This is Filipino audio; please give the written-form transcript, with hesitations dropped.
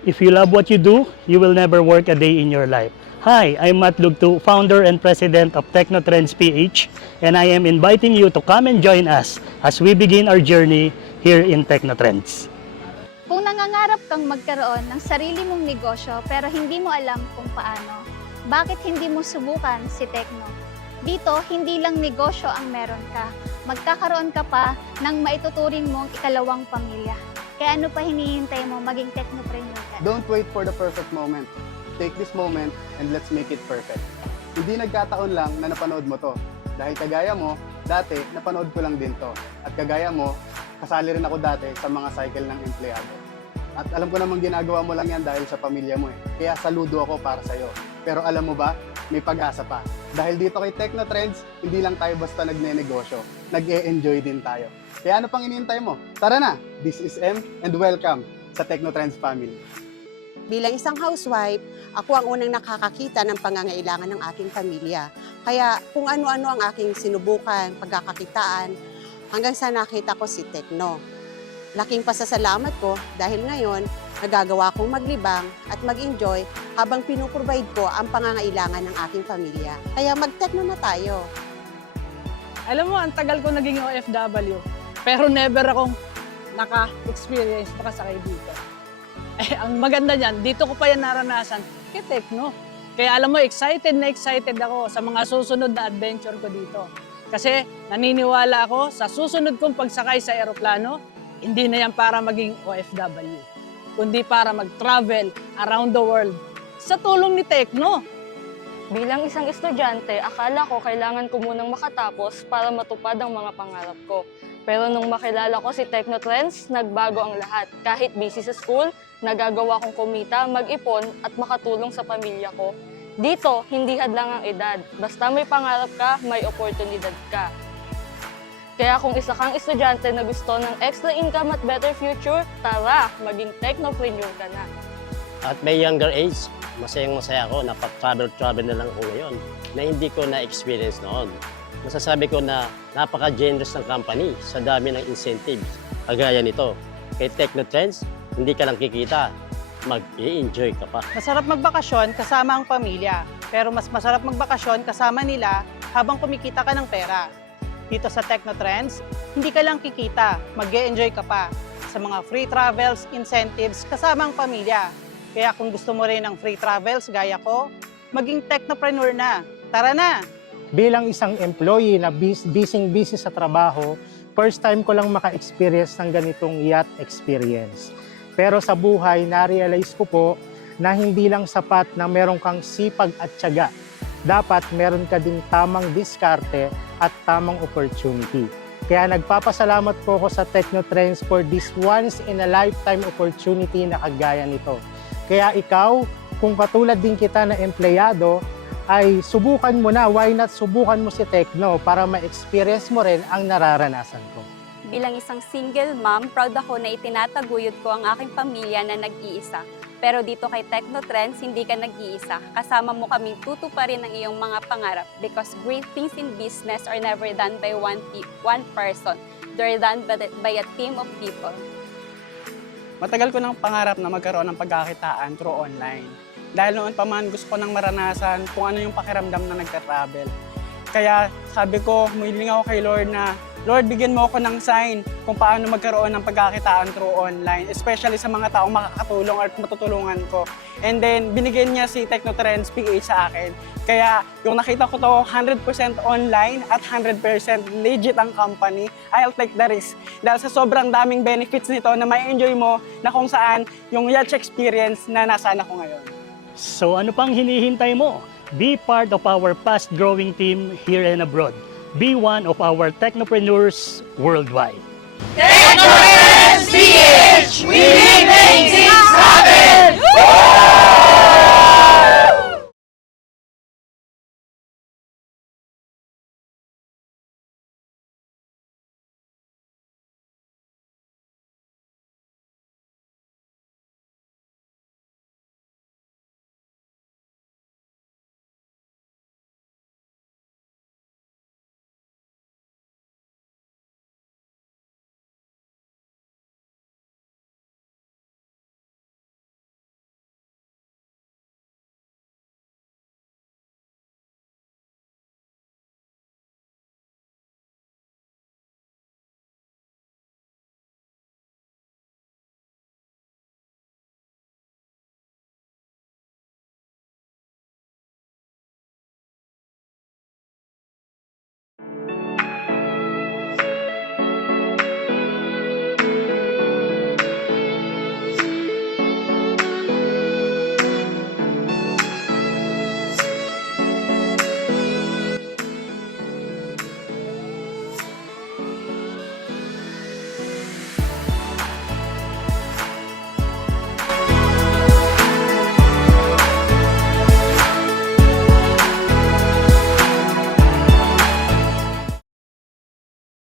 If you love what you do, you will never work a day in your life. Hi, I'm Matt Lugto, founder and president of Technotrends PH, and I am inviting you to come and join us as we begin our journey here in Technotrends. Kung nangangarap kang magkaroon ng sarili mong negosyo pero hindi mo alam kung paano, bakit hindi mo subukan si Tekno? Dito, hindi lang negosyo ang meron ka. Magkakaroon ka pa ng maituturing mong ikalawang pamilya. Kaya ano pa hinihintay mo maging technopreneur ka? Don't wait for the perfect moment. Take this moment and let's make it perfect. Hindi nagkataon lang na napanood mo to. Dahil kagaya mo, dati napanood ko lang din to. At kagaya mo, kasali rin ako dati sa mga cycle ng empleyado. At alam ko namang ginagawa mo lang yan dahil sa pamilya mo eh. Kaya saludo ako para sa'yo. Pero alam mo ba, may pag-asa pa. Dahil dito kay Technotrends, hindi lang tayo basta nagne-negosyo. Nag-e-enjoy din tayo. Kaya ano pang inihintay mo? Tara na! This is M and welcome sa Technotrends family. Bilang isang housewife, ako ang unang nakakakita ng pangangailangan ng aking pamilya. Kaya kung ano-ano ang aking sinubukan, pagkakakitaan, hanggang sa nakita ko si Tekno. Laking pasasalamat ko dahil ngayon, nagagawa kong maglibang at mag-enjoy habang pinuprovide ko ang pangangailangan ng aking pamilya. Kaya mag-Tekno na tayo. Alam mo, ang tagal ko naging OFW, pero never akong naka-experience makasakay dito. Eh, ang maganda niyan, dito ko pa yan naranasan kay Tekno. Kaya alam mo, excited na excited ako sa mga susunod na adventure ko dito. Kasi naniniwala ako sa susunod kong pagsakay sa eroplano, hindi na yan para maging OFW, kundi para mag-travel around the world sa tulong ni Tekno. Bilang isang estudyante, akala ko kailangan ko munang makatapos para matupad ang mga pangarap ko. Pero nung makilala ko si Technotrends, nagbago ang lahat. Kahit busy sa school, nagagawa kong kumita, mag-ipon at makatulong sa pamilya ko. Dito, hindi hadlang ang edad. Basta may pangarap ka, may oportunidad ka. Kaya kung isa kang estudyante na gusto ng extra income at better future, tara, maging technopreneur ka na. At may younger age, masayang-masaya ako na travel na lang ako ngayon na hindi ko na-experience noon. Masasabi ko na napaka-generous ng company sa dami ng incentives. Kagaya nito, kay Technotrends, hindi ka lang kikita, mag-i-enjoy ka pa. Masarap magbakasyon kasama ang pamilya, pero mas masarap magbakasyon kasama nila habang kumikita ka ng pera. Dito sa Technotrends, hindi ka lang kikita, mag-e-enjoy ka pa sa mga free travels, incentives kasama ang pamilya. Kaya kung gusto mo rin ng free travels gaya ko, maging technopreneur na. Tara na! Bilang isang employee na busy sa trabaho, first time ko lang maka-experience ng ganitong yacht experience. Pero sa buhay, na-realize ko po na hindi lang sapat na meron kang sipag at tiyaga. Dapat meron ka ding tamang diskarte at tamang opportunity. Kaya nagpapasalamat po ako sa Technotrends for this once-in-a-lifetime opportunity na kagaya nito. Kaya ikaw, kung katulad din kita na empleyado, ay subukan mo na, why not subukan mo si Tekno para ma-experience mo rin ang nararanasan ko. Bilang isang single mom, proud ako na itinataguyod ko ang aking pamilya na nag-iisa. Pero dito kay Technotrends, hindi ka nag-iisa. Kasama mo kaming tutuparin ang iyong mga pangarap because great things in business are never done by one person. They're done by a team of people. Matagal ko ng pangarap na magkaroon ng pagkakitaan through online. Dahil noon pa man gusto ko nang maranasan kung ano yung pakiramdam na nagka-travel. Kaya sabi ko, humiling ako kay Lord na, Lord, bigyan mo ako ng sign kung paano magkaroon ng pagkakitaan through online, especially sa mga taong makakatulong at matutulungan ko. And then, binigyan niya si Technotrends PH sa akin. Kaya, yung nakita ko to 100% online at 100% legit ang company, I'll take the risk. Dahil sa sobrang daming benefits nito na may enjoy mo na kung saan yung yacht experience na nasana ko ngayon. So ano pang hinihintay mo? Be part of our fast-growing team here and abroad. Be one of our technopreneurs worldwide. Technotrends PH! We